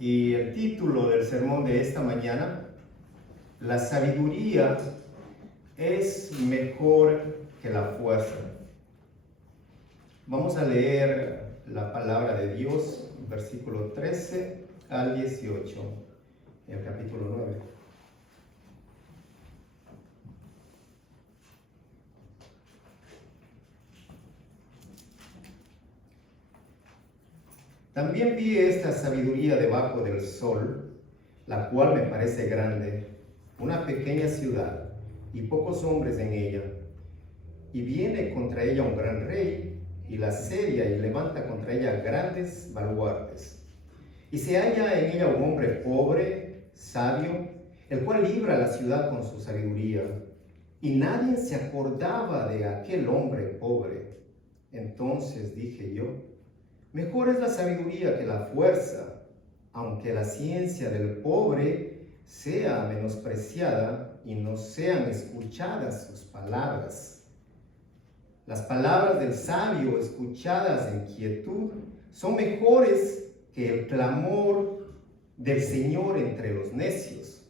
Y el título del sermón de esta mañana, la sabiduría es mejor que la fuerza. Vamos a leer la palabra de Dios, versículo 13 al 18, el capítulo 9. También vi esta sabiduría debajo del sol, la cual me parece grande, una pequeña ciudad y pocos hombres en ella. Y viene contra ella un gran rey, y la asedia y levanta contra ella grandes baluartes. Y se halla en ella un hombre pobre, sabio, el cual libra la ciudad con su sabiduría. Y nadie se acordaba de aquel hombre pobre. Entonces dije yo, mejor es la sabiduría que la fuerza, aunque la ciencia del pobre sea menospreciada y no sean escuchadas sus palabras. Las palabras del sabio escuchadas en quietud son mejores que el clamor del Señor entre los necios.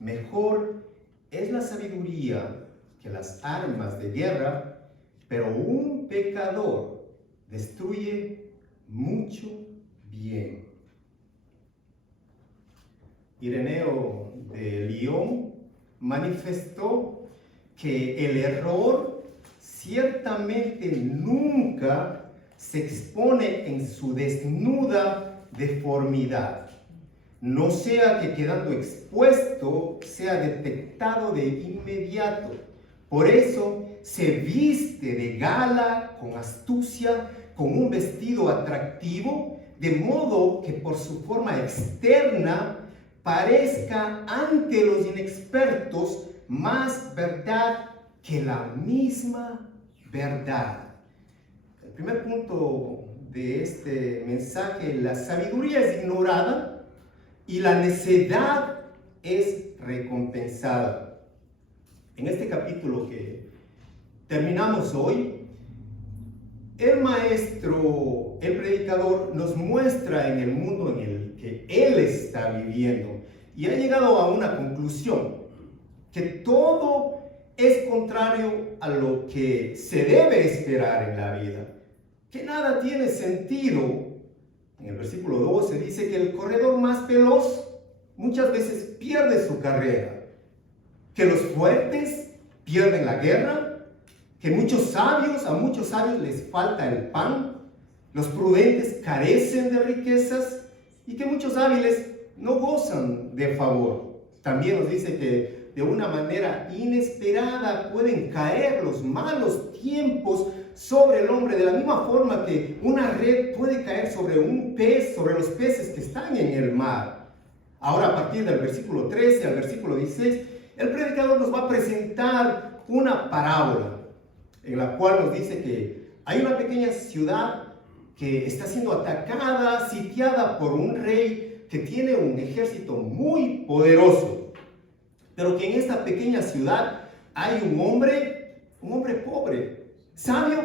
Mejor es la sabiduría que las armas de guerra, pero un pecador destruye mucho bien. Ireneo de Lyon manifestó que el error ciertamente nunca se expone en su desnuda deformidad, no sea que quedando expuesto sea detectado de inmediato. Por eso se viste de gala, con astucia, con un vestido atractivo, de modo que por su forma externa parezca ante los inexpertos más verdad que la misma verdad. El primer punto de este mensaje, la sabiduría es ignorada y la necedad es recompensada. En este capítulo que terminamos hoy, el maestro, el predicador, nos muestra en el mundo en el que él está viviendo y ha llegado a una conclusión, que todo es contrario a lo que se debe esperar en la vida, que nada tiene sentido. En el versículo 12 dice que el corredor más veloz muchas veces pierde su carrera, que los fuertes pierden la guerra, que a muchos sabios les falta el pan, los prudentes carecen de riquezas y que muchos hábiles no gozan de favor. También nos dice que de una manera inesperada pueden caer los malos tiempos sobre el hombre, de la misma forma que una red puede caer sobre un pez, sobre los peces que están en el mar. Ahora, a partir del versículo 13 al versículo 16, el predicador nos va a presentar una parábola en la cual nos dice que hay una pequeña ciudad que está siendo atacada, sitiada por un rey que tiene un ejército muy poderoso, pero que en esta pequeña ciudad hay un hombre pobre, sabio,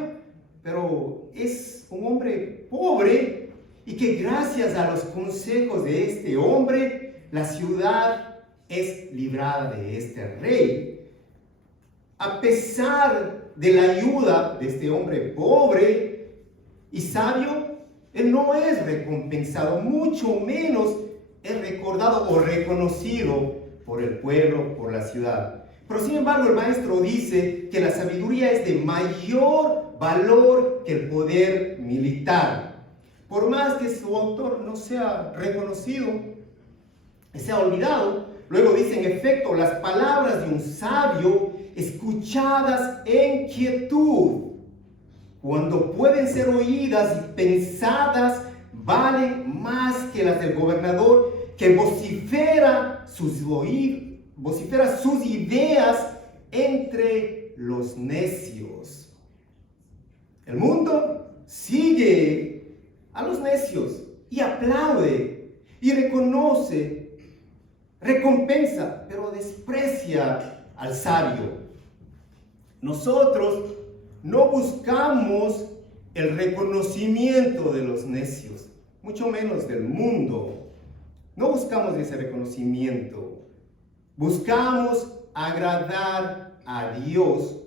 pero es un hombre pobre, y que gracias a los consejos de este hombre, la ciudad es librada de este rey. A pesar de la ayuda de este hombre pobre y sabio, él no es recompensado, mucho menos es recordado o reconocido por el pueblo, por la ciudad. Pero sin embargo, el maestro dice que la sabiduría es de mayor valor que el poder militar. Por más que su autor no sea reconocido, sea olvidado, luego dice en efecto, las palabras de un sabio escuchadas en quietud, cuando pueden ser oídas y pensadas, valen más que las del gobernador que vocifera sus ideas entre los necios. El mundo sigue a los necios y aplaude y reconoce, recompensa, pero desprecia al sabio. Nosotros no buscamos el reconocimiento de los necios, mucho menos del mundo. No buscamos ese reconocimiento. Buscamos agradar a Dios,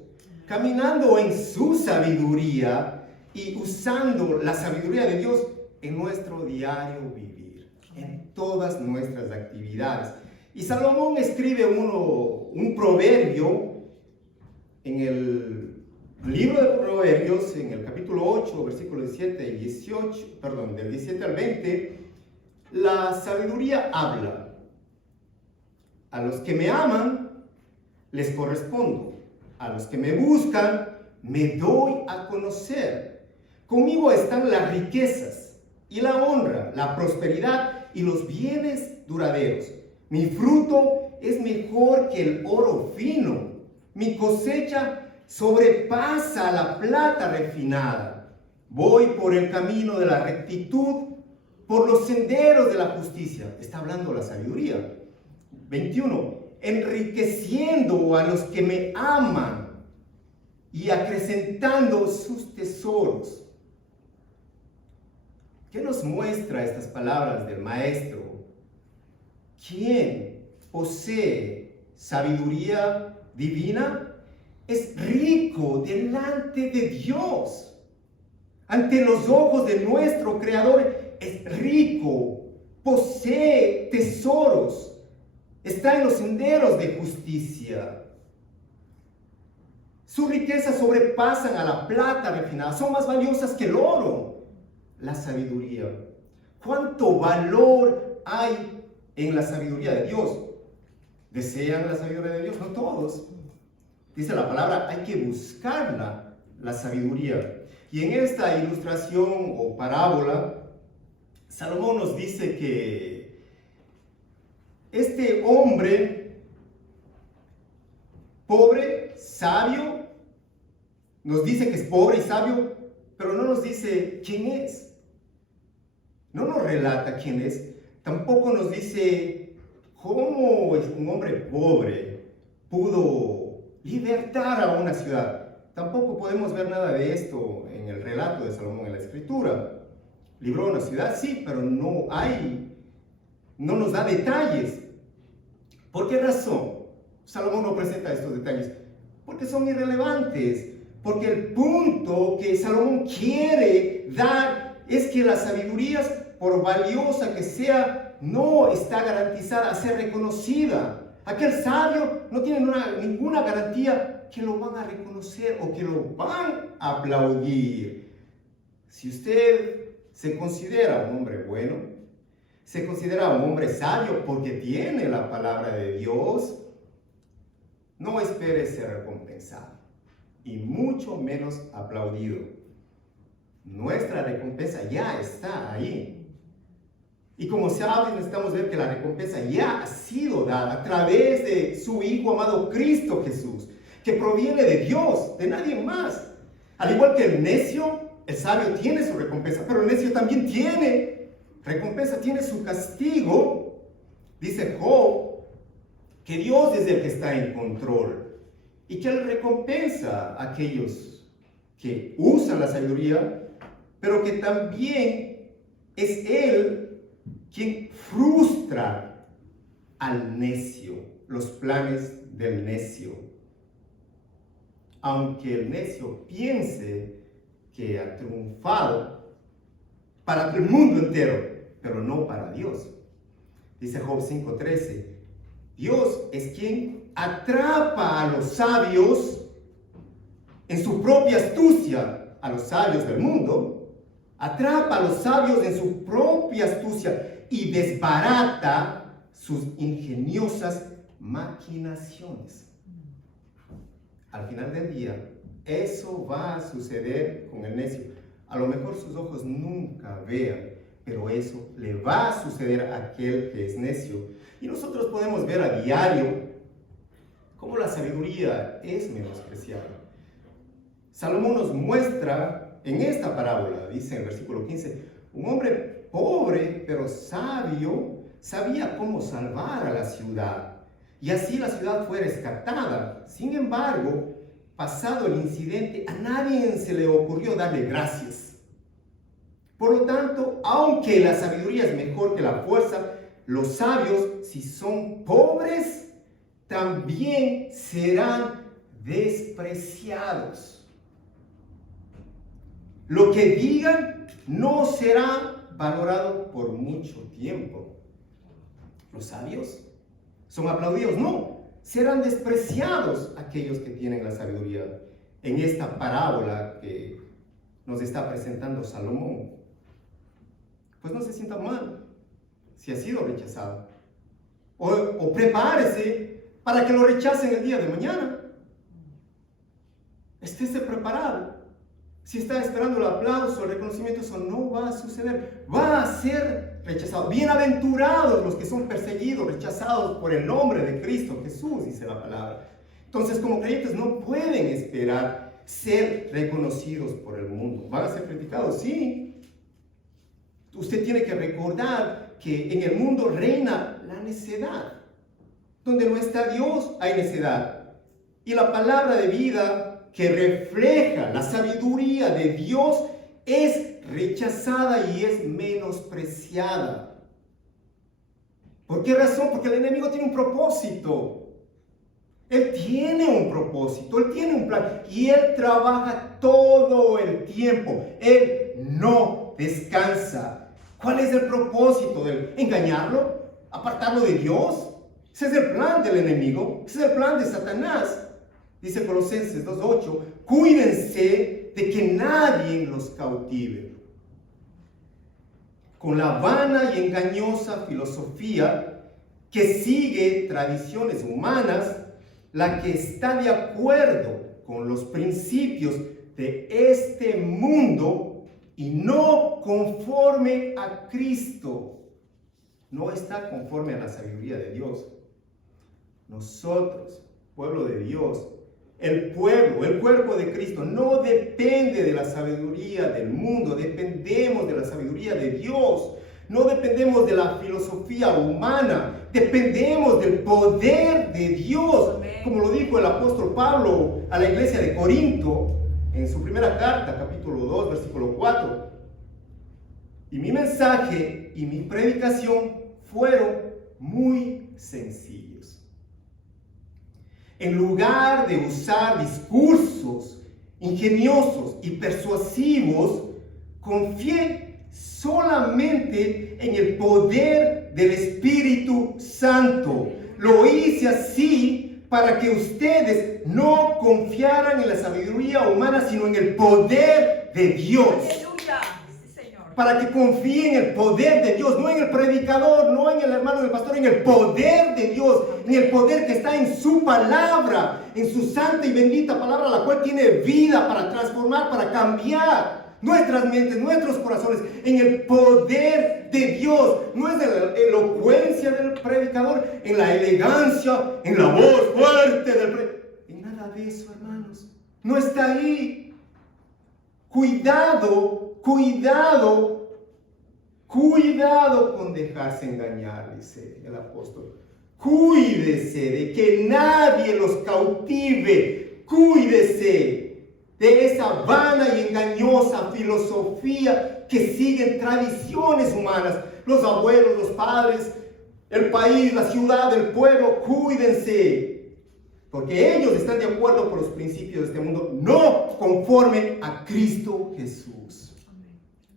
caminando en su sabiduría y usando la sabiduría de Dios en nuestro diario vivir, en todas nuestras actividades. Y Salomón escribe un proverbio en el libro de Proverbios, en el capítulo 8, versículos 17 y 18, perdón, del 17 al 20, la sabiduría habla. A los que me aman, les correspondo. A los que me buscan, me doy a conocer. Conmigo están las riquezas y la honra, la prosperidad y los bienes duraderos. Mi fruto es mejor que el oro fino. Mi cosecha sobrepasa la plata refinada. Voy por el camino de la rectitud, por los senderos de la justicia. Está hablando la sabiduría. 21. Enriqueciendo a los que me aman y acrecentando sus tesoros. ¿Qué nos muestra estas palabras del maestro? Quien posee sabiduría divina es rico delante de Dios. Ante los ojos de nuestro Creador es rico, posee tesoros, está en los senderos de justicia. Sus riquezas sobrepasan a la plata refinada, son más valiosas que el oro. La sabiduría. ¿Cuánto valor hay en la sabiduría de Dios? ¿Desean la sabiduría de Dios? No todos. Dice la palabra, hay que buscarla, la sabiduría. Y en esta ilustración o parábola, Salomón nos dice que este hombre pobre, sabio, nos dice que es pobre y sabio, pero no nos dice quién es. No nos relata quién es. Tampoco nos dice cómo un hombre pobre pudo libertar a una ciudad. Tampoco podemos ver nada de esto en el relato de Salomón en la Escritura. Libró una ciudad, sí, pero no nos da detalles. ¿Por qué razón Salomón no presenta estos detalles? Porque son irrelevantes. Porque el punto que Salomón quiere dar es que la sabiduría, por valiosa que sea, no está garantizada a ser reconocida. Aquel sabio no tiene ninguna garantía que lo van a reconocer o que lo van a aplaudir. Si usted se considera un hombre bueno, se considera un hombre sabio porque tiene la palabra de Dios, no espere ser recompensado y mucho menos aplaudido. Nuestra recompensa ya está ahí. Y como saben, necesitamos ver que la recompensa ya ha sido dada a través de su Hijo amado Cristo Jesús, que proviene de Dios, de nadie más. Al igual que el necio, el sabio tiene su recompensa, pero el necio también tiene recompensa, tiene su castigo. Dice Job que Dios es el que está en control y que Él recompensa a aquellos que usan la sabiduría, pero que también es Él quien frustra al necio, los planes del necio. Aunque el necio piense que ha triunfado para el mundo entero, pero no para Dios. Dice Job 5:13, Dios es quien atrapa a los sabios en su propia astucia, a los sabios del mundo, atrapa a los sabios en su propia astucia y desbarata sus ingeniosas maquinaciones. Al final del día, eso va a suceder con el necio. A lo mejor sus ojos nunca vean, pero eso le va a suceder a aquel que es necio. Y nosotros podemos ver a diario cómo la sabiduría es menospreciada. Salomón nos muestra en esta parábola, dice en el versículo 15, un hombre pobre pero sabio sabía cómo salvar a la ciudad y así la ciudad fue rescatada. Sin embargo, pasado el incidente, a nadie se le ocurrió darle gracias. Por lo tanto, aunque la sabiduría es mejor que la fuerza, Los sabios, si son pobres, también serán despreciados. Lo que digan no será valorado por mucho tiempo. Los sabios son aplaudidos, no, serán despreciados aquellos que tienen la sabiduría. En esta parábola que nos está presentando Salomón, pues no se sienta mal si ha sido rechazado. O prepárese para que lo rechacen el día de mañana. Estése preparado. Si está esperando el aplauso, el reconocimiento, eso no va a suceder. Va a ser rechazado. Bienaventurados los que son perseguidos, rechazados por el nombre de Cristo Jesús, dice la palabra. Entonces, como creyentes no pueden esperar ser reconocidos por el mundo. ¿Van a ser criticados? Sí. Usted tiene que recordar que en el mundo reina la necedad. Donde no está Dios, hay necedad. Y la palabra de vida que refleja la sabiduría de Dios es rechazada y es menospreciada. ¿Por qué razón? Porque el enemigo tiene un propósito. Él tiene un propósito, él tiene un plan y él trabaja todo el tiempo. Él no descansa. ¿Cuál es el propósito de él? ¿Engañarlo? ¿Apartarlo de Dios? Ese es el plan del enemigo, ese es el plan de Satanás. Dice Colosenses 2:8, cuídense de que nadie los cautive con la vana y engañosa filosofía que sigue tradiciones humanas, la que está de acuerdo con los principios de este mundo y no conforme a Cristo. No está conforme a la sabiduría de Dios. Nosotros, pueblo de Dios, el pueblo, el cuerpo de Cristo, no depende de la sabiduría del mundo, dependemos de la sabiduría de Dios. No dependemos de la filosofía humana, dependemos del poder de Dios. Amén. Como lo dijo el apóstol Pablo a la iglesia de Corinto en su primera carta, capítulo 2, versículo 4. Y mi mensaje y mi predicación fueron muy sencillos. En lugar de usar discursos ingeniosos y persuasivos, confié solamente en el poder del Espíritu Santo. Lo hice así para que ustedes no confiaran en la sabiduría humana, sino en el poder de Dios. Aleluya. Sí, Señor. Para que confíen en el poder de Dios, no en el predicador, no en el hermano del pastor, en el poder de Dios, en el poder que está en su palabra, en su santa y bendita palabra, la cual tiene vida para transformar, para cambiar nuestras mentes, nuestros corazones, en el poder de Dios. No es en la elocuencia del predicador, en la elegancia, en la voz fuerte del predicador. En nada de eso, hermanos. No está ahí. Cuidado, cuidado, cuidado con dejarse engañar, dice el apóstol. Cuídese de que nadie los cautive. Cuídese de esa vana y engañosa filosofía que siguen tradiciones humanas. Los abuelos, los padres, el país, la ciudad, el pueblo, cuídense. Porque ellos están de acuerdo con los principios de este mundo, no conforme a Cristo Jesús,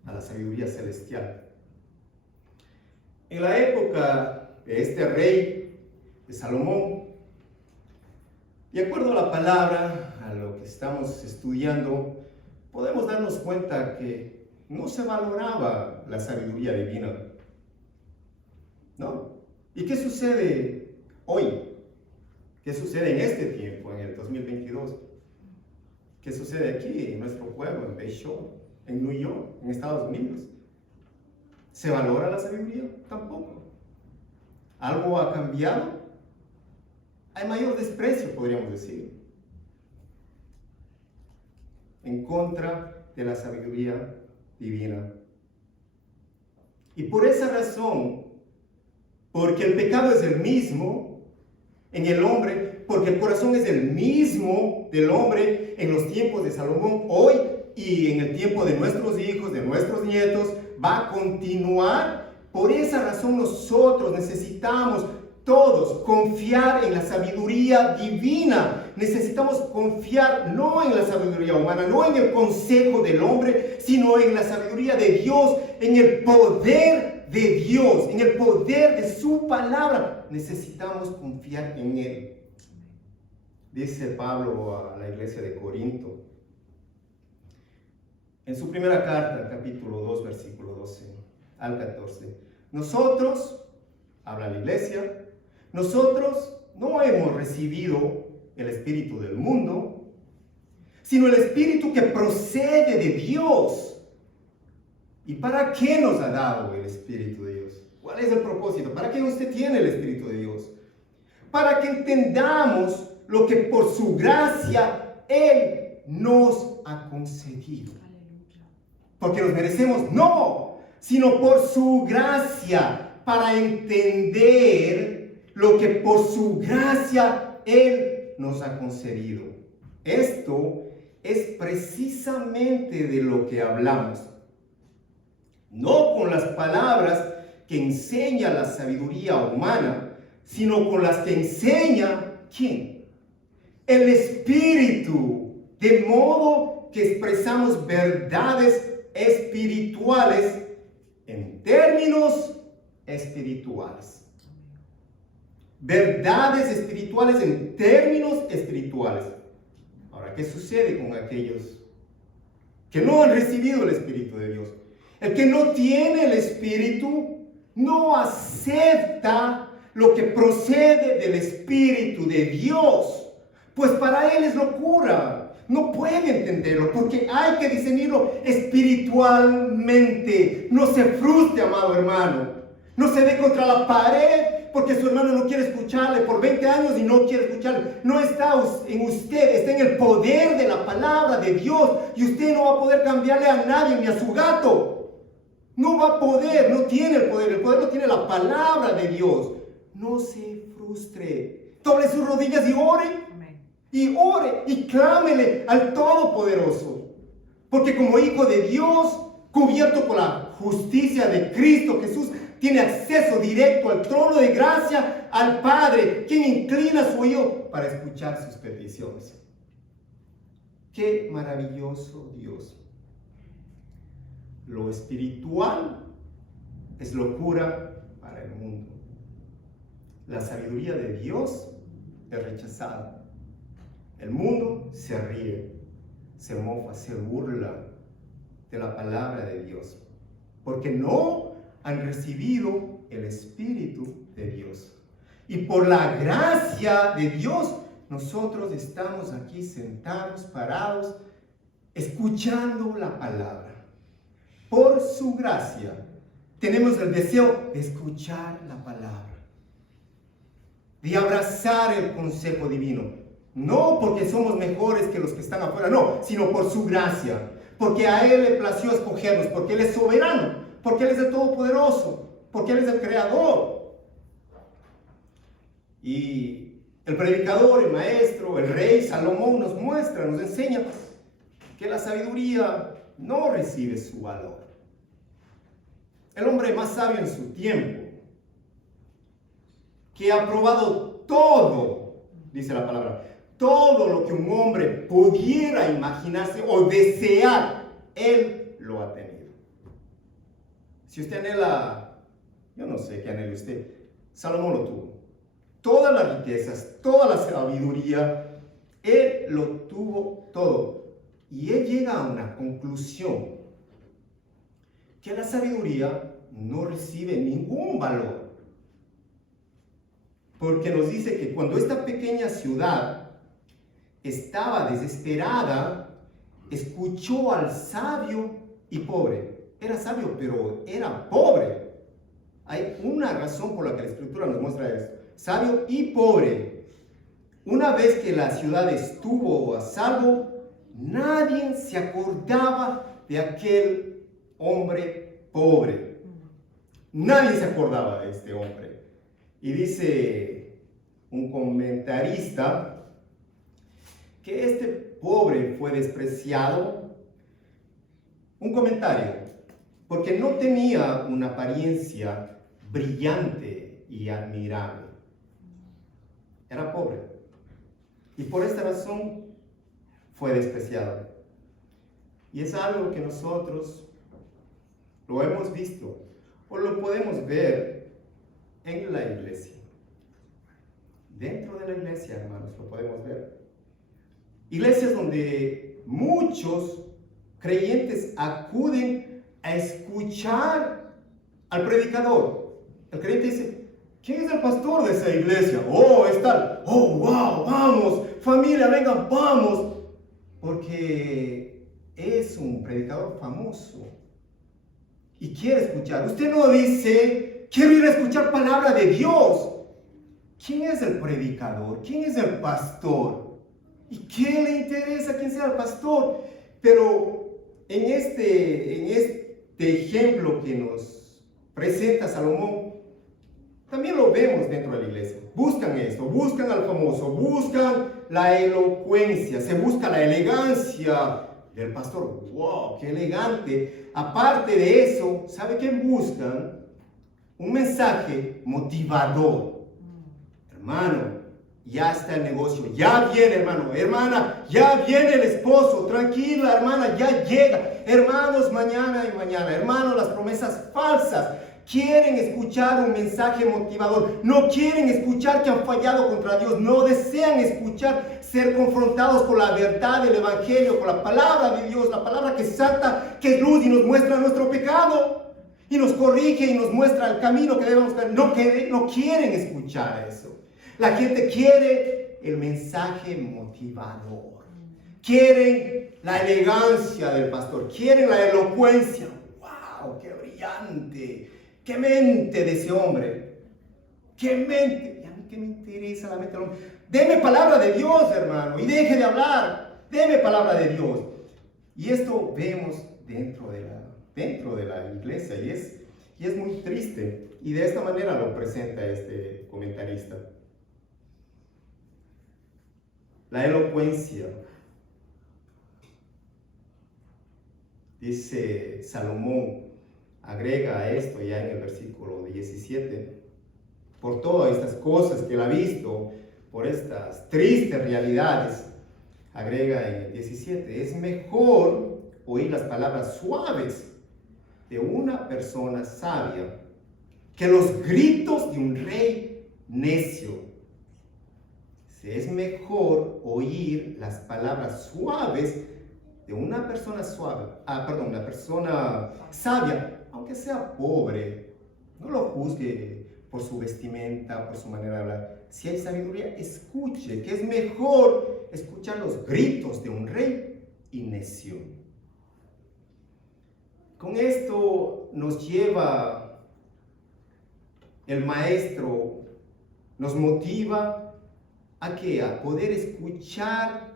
a la sabiduría celestial. En la época de este rey, de Salomón, de acuerdo a la palabra, a lo que estamos estudiando, podemos darnos cuenta que no se valoraba la sabiduría divina. ¿No? ¿Y qué sucede hoy? ¿Qué sucede en este tiempo, en el 2022? ¿Qué sucede aquí, en nuestro pueblo, en Bayshore, en New York, en Estados Unidos? ¿Se valora la sabiduría? Tampoco. ¿Algo ha cambiado? Hay mayor desprecio, podríamos decir, en contra de la sabiduría divina. Y por esa razón, porque el pecado es el mismo en el hombre, porque el corazón es el mismo del hombre en los tiempos de Salomón, hoy y en el tiempo de nuestros hijos, de nuestros nietos, va a continuar. Por esa razón nosotros necesitamos todos confiar en la sabiduría divina. Necesitamos confiar no en la sabiduría humana, no en el consejo del hombre, sino en la sabiduría de Dios, en el poder de Dios, en el poder de su palabra. Necesitamos confiar en Él. Dice Pablo a la iglesia de Corinto, en su primera carta, capítulo 2, versículo 12 al 14. Nosotros, habla la iglesia, nosotros no hemos recibido el espíritu del mundo, sino el espíritu que procede de Dios. ¿Y para qué nos ha dado el espíritu de Dios? ¿Cuál es el propósito? ¿Para qué usted tiene el espíritu de Dios? Para que entendamos lo que por su gracia Él nos ha concedido. Porque nos merecemos, no, sino por su gracia, para entender lo que por su gracia Él nos ha concedido. Esto es precisamente de lo que hablamos. No con las palabras que enseña la sabiduría humana, sino con las que enseña, ¿quién? El Espíritu, de modo que expresamos verdades espirituales en términos espirituales. Verdades espirituales en términos espirituales. Ahora, ¿qué sucede con aquellos que no han recibido el Espíritu de Dios? El que no tiene el Espíritu no acepta lo que procede del Espíritu de Dios, pues para él es locura. No puede entenderlo porque hay que discernirlo espiritualmente. No se frustre, amado hermano. No se dé contra la pared porque su hermano no quiere escucharle por 20 años y no quiere escucharle. No está en usted, está en el poder de la palabra de Dios. Y usted no va a poder cambiarle a nadie ni a su gato. No va a poder, no tiene el poder lo tiene la palabra de Dios. No se frustre. Doble sus rodillas y ore. Y ore y clámele al Todopoderoso. Porque como hijo de Dios, cubierto por la justicia de Cristo Jesús, tiene acceso directo al trono de gracia, al Padre, quien inclina su oído para escuchar sus peticiones. ¡Qué maravilloso Dios! Lo espiritual es locura para el mundo. La sabiduría de Dios es rechazada. El mundo se ríe, se mofa, se burla de la palabra de Dios, porque no han recibido el Espíritu de Dios. Y por la gracia de Dios, nosotros estamos aquí sentados, parados, escuchando la palabra. Por su gracia, tenemos el deseo de escuchar la palabra, de abrazar el consejo divino. No porque somos mejores que los que están afuera, no, sino por su gracia. Porque a Él le plació escogernos, porque Él es soberano, porque Él es el Todopoderoso, porque Él es el Creador. Y el predicador, el maestro, el rey Salomón nos muestra, nos enseña que la sabiduría no recibe su valor. El hombre más sabio en su tiempo, que ha probado todo, dice la palabra, todo lo que un hombre pudiera imaginarse o desear, él lo ha tenido. Si usted anhela, yo no sé qué anhela usted, Salomón lo tuvo. Todas las riquezas, toda la sabiduría, él lo tuvo todo. Y él llega a una conclusión, que la sabiduría no recibe ningún valor. Porque nos dice que cuando esta pequeña ciudad estaba desesperada, escuchó al sabio y pobre. Era sabio, pero era pobre. Hay una razón por la que la Escritura nos muestra esto. Sabio y pobre. Una vez que la ciudad estuvo a salvo, nadie se acordaba de aquel hombre pobre. Nadie se acordaba de este hombre. Y dice un comentarista que este pobre fue despreciado, un comentario, porque no tenía una apariencia brillante y admirable. Era pobre. Y por esta razón fue despreciado. Y es algo que nosotros lo hemos visto o lo podemos ver en la iglesia. Dentro de la iglesia, hermanos, lo podemos ver. Iglesias donde muchos creyentes acuden a escuchar al predicador. El creyente dice: ¿quién es el pastor de esa iglesia? Oh, es tal. Oh, wow, vamos. Familia, vengan, vamos. Porque es un predicador famoso y quiere escuchar. Usted no dice: quiero ir a escuchar palabra de Dios. ¿Quién es el predicador? ¿Quién es el pastor? ¿Y qué le interesa quién sea el pastor? Pero en este ejemplo que nos presenta Salomón, también lo vemos dentro de la iglesia. Buscan esto, buscan al famoso, buscan la elocuencia, se busca la elegancia del pastor. ¡Wow! ¡Qué elegante! Aparte de eso, ¿sabe qué buscan? Un mensaje motivador. Hermano, ya está el negocio, ya viene, hermano, hermana, ya viene el esposo, tranquila, hermana, ya llega. Hermanos, mañana y mañana, hermanos, las promesas falsas. Quieren escuchar un mensaje motivador, no quieren escuchar que han fallado contra Dios, no desean escuchar ser confrontados con la verdad del Evangelio, con la palabra de Dios, la palabra que es santa, que es luz y nos muestra nuestro pecado y nos corrige y nos muestra el camino que debemos hacer. No quieren escuchar eso. La gente quiere el mensaje motivador, quieren la elegancia del pastor, quieren la elocuencia. ¡Wow! ¡Qué brillante! ¡Qué mente de ese hombre! ¡Qué mente! ¿Y a mí qué me interesa la mente del hombre? Deme palabra de Dios, hermano, y deje de hablar. Deme palabra de Dios. Y esto vemos dentro de la iglesia, y es muy triste. Y de esta manera lo presenta este comentarista. La elocuencia. Dice Salomón, agrega a esto ya en el versículo 17, por todas estas cosas que él ha visto, por estas tristes realidades, agrega en el 17, es mejor oír las palabras suaves de una persona sabia que los gritos de un rey necio. Es mejor oír las palabras suaves de una persona una persona sabia, aunque sea pobre. No lo juzgue por su vestimenta, por su manera de hablar. Si hay sabiduría, escuche, que es mejor escuchar los gritos de un rey y necio. Con esto nos lleva el maestro, nos motiva ¿a qué? A poder escuchar,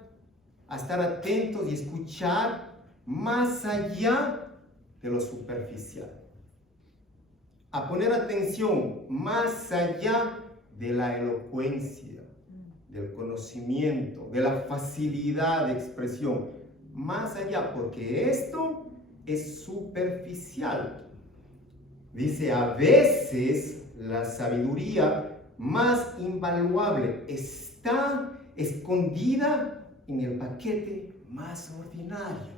a estar atentos y escuchar más allá de lo superficial. A poner atención más allá de la elocuencia, del conocimiento, de la facilidad de expresión. Más allá, porque esto es superficial. Dice, a veces la sabiduría más invaluable está escondida en el paquete más ordinario.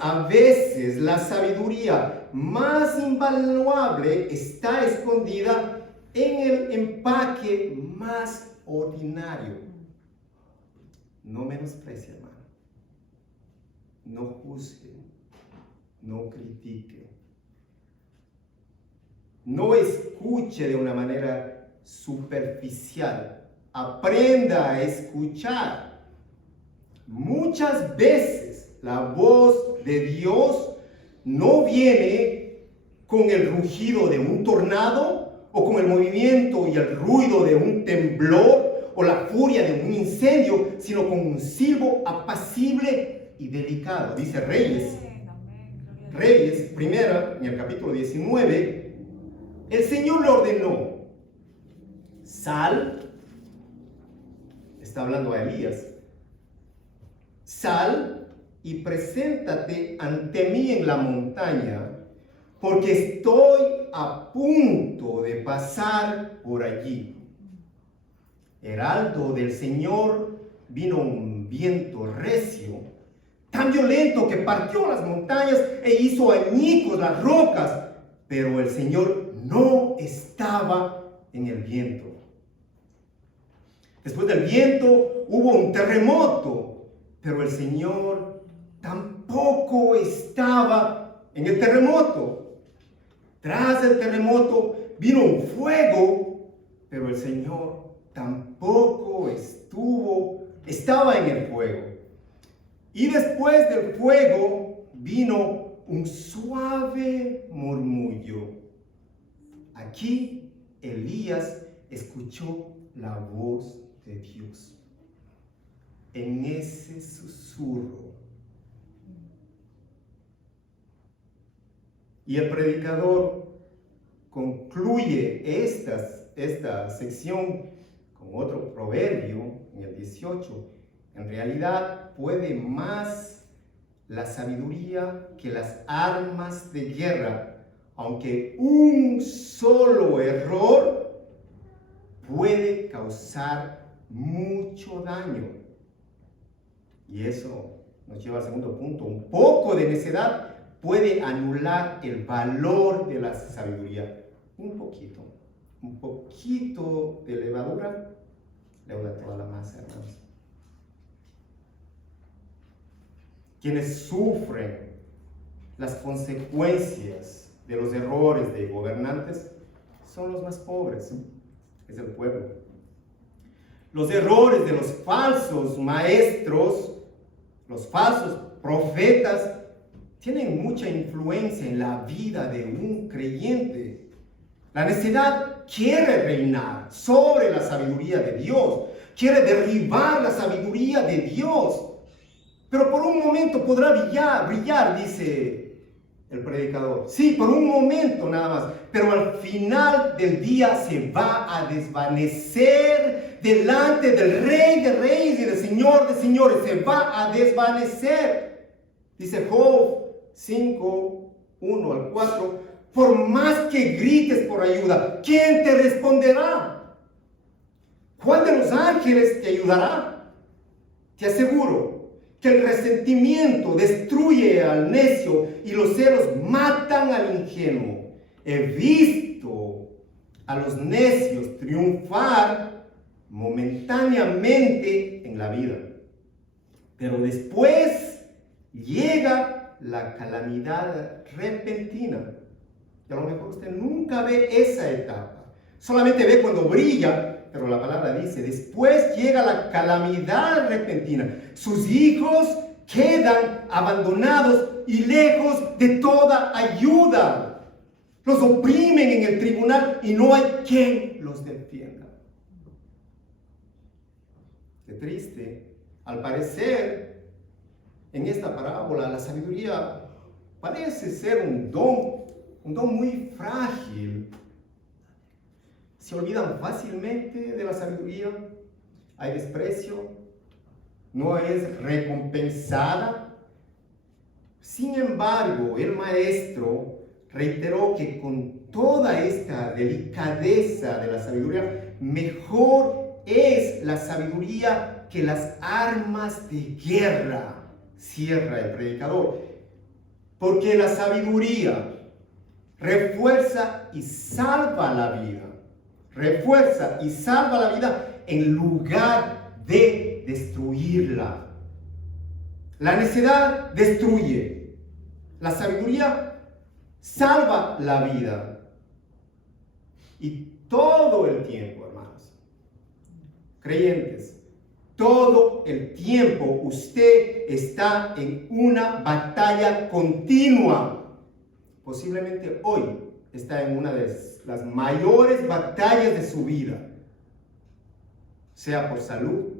A veces la sabiduría más invaluable está escondida en el empaque más ordinario. No menosprecie, hermano. No juzgue. No critique. No escuche de una manera superficial. Aprenda a escuchar. Muchas veces la voz de Dios no viene con el rugido de un tornado o con el movimiento y el ruido de un temblor o la furia de un incendio, sino con un silbo apacible y delicado. Dice Reyes, primera, en el capítulo 19, el Señor le ordenó, sal, está hablando a Elías, sal y preséntate ante mí en la montaña, porque estoy a punto de pasar por allí. Heraldo del Señor, vino un viento recio, tan violento que partió las montañas e hizo añicos las rocas, pero el Señor no estaba en el viento. Después del viento hubo un terremoto, pero el Señor tampoco estaba en el terremoto. Tras el terremoto vino un fuego, pero el Señor tampoco estaba en el fuego. Y después del fuego vino un suave murmullo. Aquí Elías escuchó la voz de Dios. En ese susurro. Y el predicador concluye esta sección con otro proverbio en el 18. En realidad puede más la sabiduría que las armas de guerra, aunque un solo error puede causar mucho daño. Y eso nos lleva al segundo punto. Un poco de necedad puede anular el valor de la sabiduría. Un poquito de levadura leuda toda la masa, hermanos. Quienes sufren las consecuencias de los errores de gobernantes son los más pobres, es el pueblo. Los errores de los falsos maestros, los falsos profetas, tienen mucha influencia en la vida de un creyente. La necedad quiere reinar sobre la sabiduría de Dios, quiere derribar la sabiduría de Dios. Pero por un momento podrá brillar, dice el predicador. Sí, por un momento nada más. Pero al final del día se va a desvanecer delante del Rey de Reyes y del Señor de Señores. Se va a desvanecer. Dice Job 5, 1 al 4. Por más que grites por ayuda, ¿quién te responderá? ¿Cuál de los ángeles te ayudará? Te aseguro que el resentimiento destruye al necio y los celos matan al ingenuo. He visto a los necios triunfar momentáneamente en la vida, pero después llega la calamidad repentina. Y a lo mejor usted nunca ve esa etapa, solamente ve cuando brilla. Pero la palabra dice, después llega la calamidad repentina. Sus hijos quedan abandonados y lejos de toda ayuda. Los oprimen en el tribunal y no hay quien los defienda. Qué triste. Al parecer, en esta parábola, la sabiduría parece ser un don muy frágil. Se olvidan fácilmente de la sabiduría, hay desprecio, no es recompensada. Sin embargo, el maestro reiteró que con toda esta delicadeza de la sabiduría, mejor es la sabiduría que las armas de guerra, cierra el predicador, porque la sabiduría refuerza y salva la vida. Refuerza y salva la vida en lugar de destruirla. La necedad destruye. La sabiduría salva la vida. Y todo el tiempo, hermanos, creyentes, todo el tiempo usted está en una batalla continua. Posiblemente hoy está en una de las mayores batallas de su vida, sea por salud,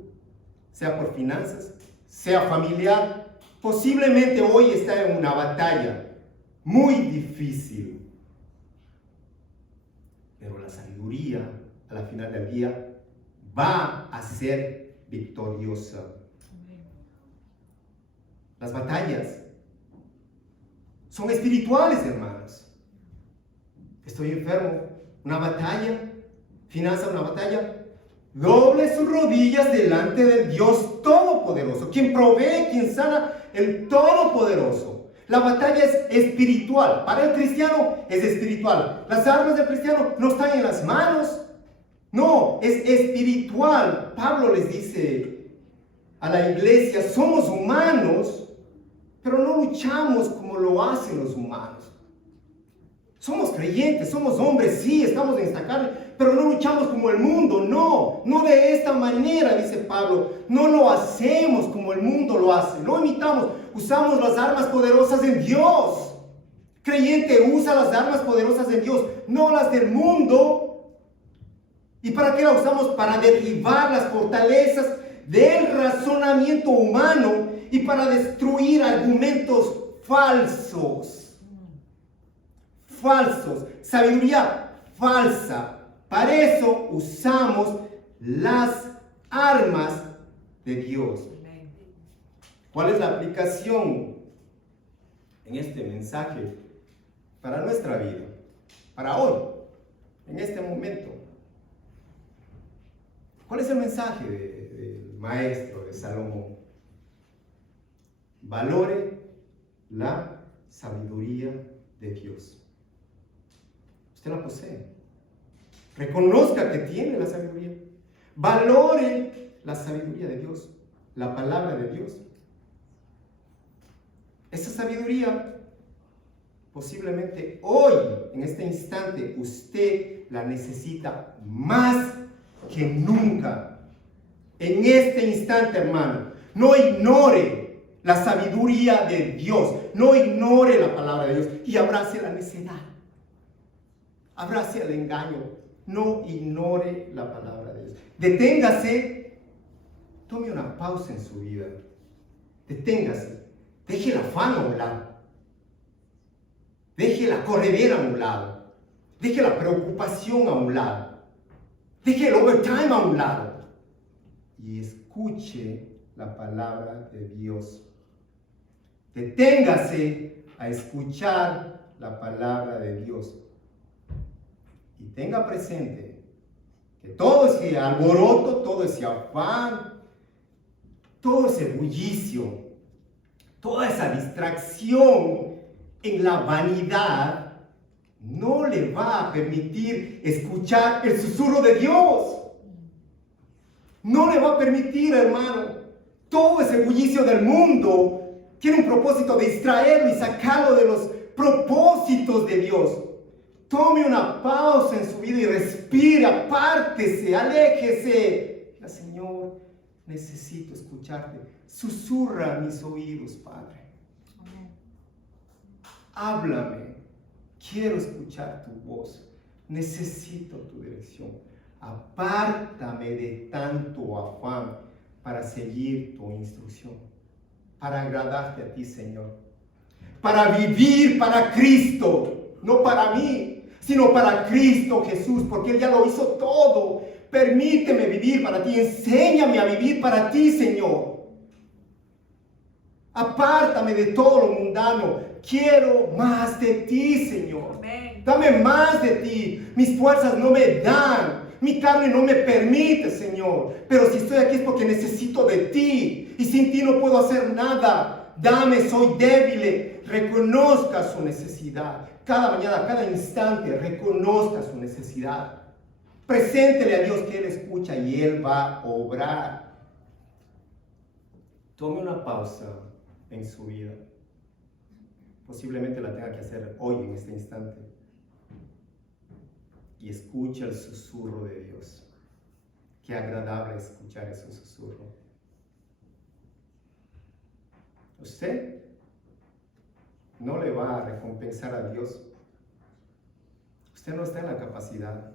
sea por finanzas, sea familiar. Posiblemente hoy está en una batalla muy difícil, pero la sabiduría a la final del día va a ser victoriosa. Las batallas son espirituales, hermanos. Estoy enfermo, una batalla. Finanzas, una batalla. Doble sus rodillas delante del Dios Todopoderoso, quien provee, quien sana, el Todopoderoso. La batalla es espiritual. Para el cristiano es espiritual. Las armas del cristiano no están en las manos. No, es espiritual. Pablo les dice a la iglesia, somos humanos, pero no luchamos como lo hacen los humanos. Somos creyentes, somos hombres, sí, estamos en esta carne, pero no luchamos como el mundo, no de esta manera, dice Pablo. No lo hacemos como el mundo lo hace, no imitamos, usamos las armas poderosas en Dios. Creyente usa las armas poderosas en Dios, no las del mundo. ¿Y para qué las usamos? Para derribar las fortalezas del razonamiento humano y para destruir argumentos falsos. Sabiduría falsa. Para eso usamos las armas de Dios. ¿Cuál es la aplicación en este mensaje para nuestra vida? Para hoy, en este momento. ¿Cuál es el mensaje del maestro de Salomón? Valore la sabiduría de Dios. Usted la posee. Reconozca que tiene la sabiduría. Valore la sabiduría de Dios, la palabra de Dios. Esa sabiduría, posiblemente hoy, en este instante, usted la necesita más que nunca. En este instante, hermano, no ignore la sabiduría de Dios. No ignore la palabra de Dios y abrace la necedad. Abrace el engaño. No ignore la palabra de Dios. Deténgase. Tome una pausa en su vida. Deténgase. Deje el afán a un lado. Deje la corredera a un lado. Deje la preocupación a un lado. Deje el overtime a un lado. Y escuche la palabra de Dios. Deténgase a escuchar la palabra de Dios. Y tenga presente que todo ese alboroto, todo ese afán, todo ese bullicio, toda esa distracción en la vanidad no le va a permitir escuchar el susurro de Dios. No le va a permitir, hermano. Todo ese bullicio del mundo tiene un propósito de distraerlo y sacarlo de los propósitos de Dios. Tome una pausa en su vida y respire, apártese, aléjese. Señor, necesito escucharte. Susurra a mis oídos, Padre. Háblame. Quiero escuchar tu voz. Necesito tu dirección. Apártame de tanto afán para seguir tu instrucción, para agradarte a ti, Señor. Para vivir para Cristo, no para mí, sino para Cristo Jesús, porque Él ya lo hizo todo. Permíteme vivir para ti, enséñame a vivir para ti, Señor. Apártame de todo lo mundano. Quiero más de ti, Señor. Amén. Dame más de ti. Mis fuerzas no me dan. Mi carne no me permite, Señor. Pero si estoy aquí es porque necesito de ti. Y sin ti no puedo hacer nada. Dame, soy débil. Reconozca su necesidad. Cada mañana, cada instante, reconozca su necesidad. Preséntele a Dios que Él escucha y Él va a obrar. Tome una pausa en su vida. Posiblemente la tenga que hacer hoy, en este instante. Y escucha el susurro de Dios. Qué agradable escuchar ese susurro. Usted no le va a recompensar a Dios. Usted no está en la capacidad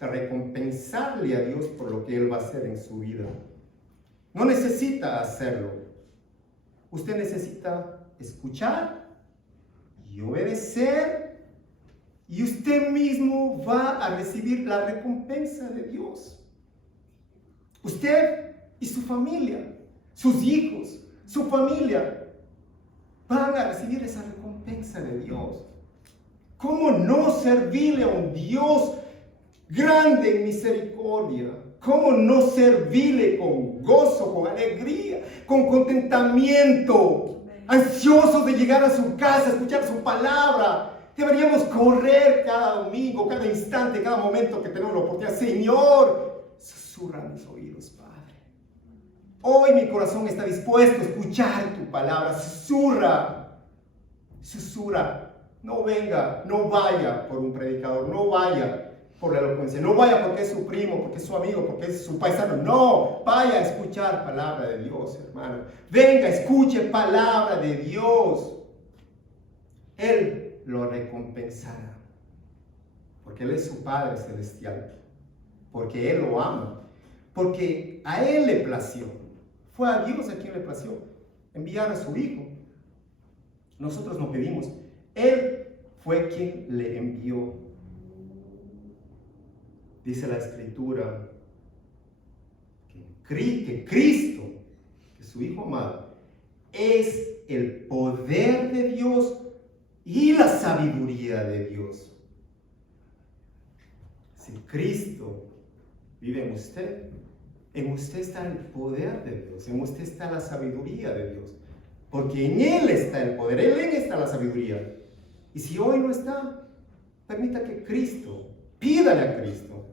de recompensarle a Dios por lo que Él va a hacer en su vida. No necesita hacerlo. Usted necesita escuchar y obedecer, y usted mismo va a recibir la recompensa de Dios. Usted y su familia, sus hijos, su familia, van a recibir esa recompensa de Dios. ¿Cómo no servirle a un Dios grande en misericordia? ¿Cómo no servirle con gozo, con alegría, con contentamiento, ansiosos de llegar a su casa, escuchar su palabra? Deberíamos correr cada domingo, cada instante, cada momento que tenemos la oportunidad. Señor, susurra a mis oídos, Padre. Hoy mi corazón está dispuesto a escuchar tu palabra. Susurra, susurra. No venga, no vaya por un predicador, no vaya por la elocuencia, no vaya porque es su primo, porque es su amigo, porque es su paisano. No, vaya a escuchar palabra de Dios, hermano. Venga, escuche palabra de Dios. Él lo recompensará, porque Él es su Padre celestial, porque Él lo ama, porque a Él le plació. Fue a Dios a quien le plació enviar a su Hijo. Nosotros no pedimos, Él fue quien le envió. Dice la Escritura que Cristo, que su Hijo amado, es el poder de Dios y la sabiduría de Dios. Si Cristo vive en usted está el poder de Dios, en usted está la sabiduría de Dios, porque en Él está el poder, en Él está la sabiduría. Y si hoy no está, permita que Cristo, pídale a Cristo,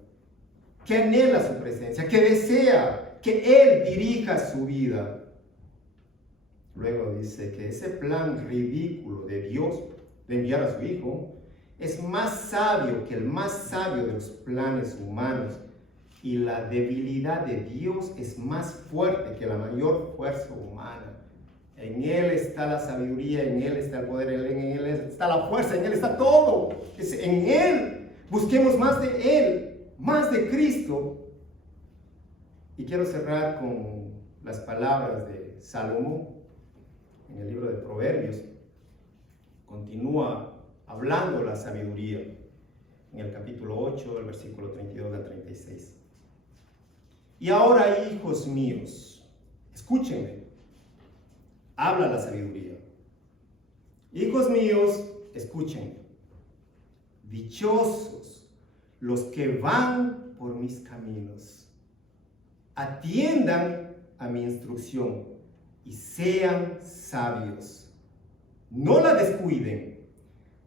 que anhela su presencia, que desea que Él dirija su vida. Luego dice que ese plan ridículo de Dios de enviar a su Hijo es más sabio que el más sabio de los planes humanos, y la debilidad de Dios es más fuerte que la mayor fuerza humana. En Él está la sabiduría, en Él está el poder, en Él está la fuerza, en Él está todo. Es en Él. Busquemos más de Él, más de Cristo. Y quiero cerrar con las palabras de Salomón en el libro de Proverbios. Continúa hablando la sabiduría en el capítulo 8, del versículo 32 al 36. Y ahora, hijos míos, escúchenme, habla la sabiduría. Hijos míos, escúchenme. Dichosos los que van por mis caminos. Atiendan a mi instrucción y sean sabios. No la descuiden.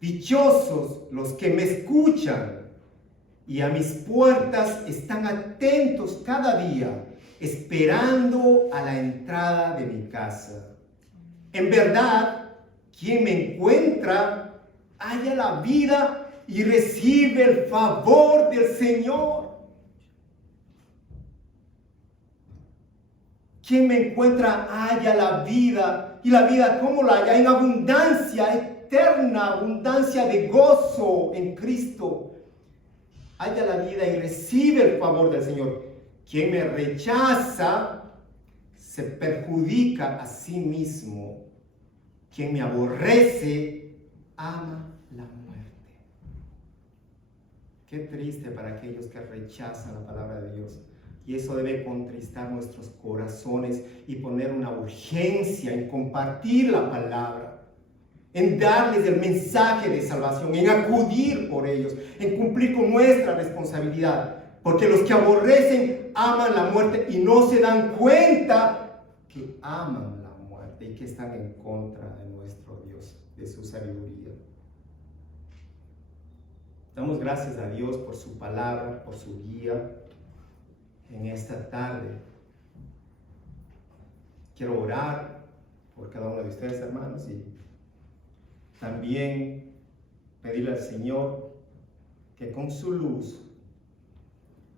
Dichosos los que me escuchan y a mis puertas están atentos cada día, esperando a la entrada de mi casa. En verdad, quien me encuentra, halla la vida y recibe el favor del Señor. Quien me encuentra, halla la vida. ¿Y la vida cómo la halla? En abundancia, eterna abundancia de gozo en Cristo. Halla la vida y recibe el favor del Señor. Quien me rechaza se perjudica a sí mismo. Quien me aborrece ama la muerte. Qué triste para aquellos que rechazan la palabra de Dios. Y eso debe contristar nuestros corazones y poner una urgencia en compartir la palabra, en darles el mensaje de salvación, en acudir por ellos, en cumplir con nuestra responsabilidad. Porque los que aborrecen aman la muerte y no se dan cuenta que aman la muerte y que están en contra de nuestro Dios, de su sabiduría. Damos gracias a Dios por su palabra, por su guía en esta tarde. Quiero orar por cada uno de ustedes, hermanos, y también pedirle al Señor que con su luz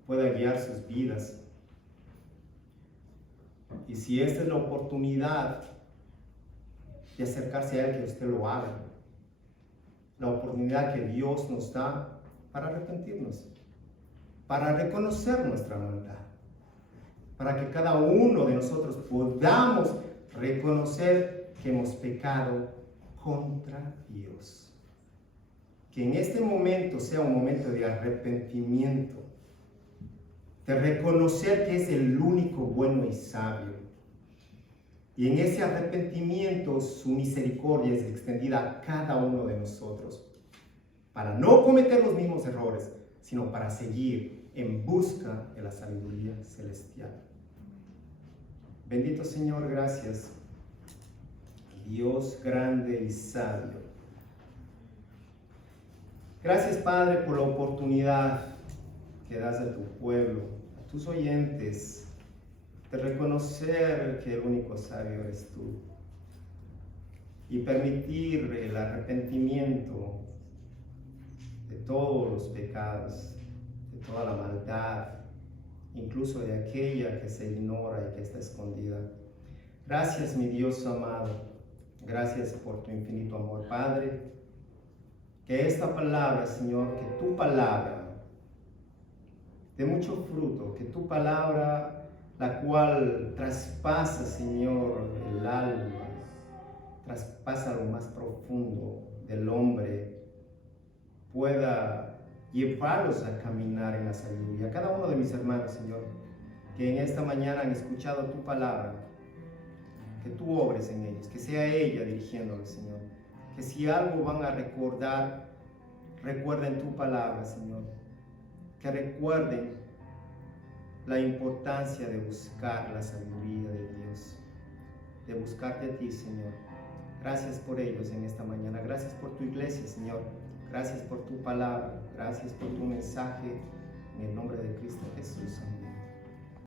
pueda guiar sus vidas. Y si esta es la oportunidad de acercarse a Él, que usted lo haga. La oportunidad que Dios nos da para arrepentirnos, para reconocer nuestra maldad, para que cada uno de nosotros podamos reconocer que hemos pecado contra Dios. Que en este momento sea un momento de arrepentimiento, de reconocer que es el único bueno y sabio, Y en ese arrepentimiento su misericordia es extendida a cada uno de nosotros, para no cometer los mismos errores, sino para seguir en busca de la sabiduría celestial. Bendito Señor, gracias, Dios grande y sabio. Gracias, Padre, por la oportunidad que das a tu pueblo, a tus oyentes, de reconocer que el único sabio eres tú y permitir el arrepentimiento de todos los pecados, de toda la maldad, incluso de aquella que se ignora y que está escondida. Gracias, mi Dios amado, gracias por tu infinito amor, Padre. Que esta palabra, Señor, que tu palabra dé mucho fruto, que tu palabra, la cual traspasa, Señor, el alma, traspasa lo más profundo del hombre, pueda llevarlos a caminar en la sabiduría. Cada uno de mis hermanos, Señor, que en esta mañana han escuchado tu palabra, que tú obres en ellos, que sea ella dirigiéndolos, Señor. Que si algo van a recordar, recuerden tu palabra, Señor. Que recuerden la importancia de buscar la sabiduría de Dios, de buscarte a ti, Señor. Gracias por ellos en esta mañana. Gracias por tu iglesia, Señor. Gracias por tu palabra. Gracias por tu mensaje. En el nombre de Cristo Jesús. Amén.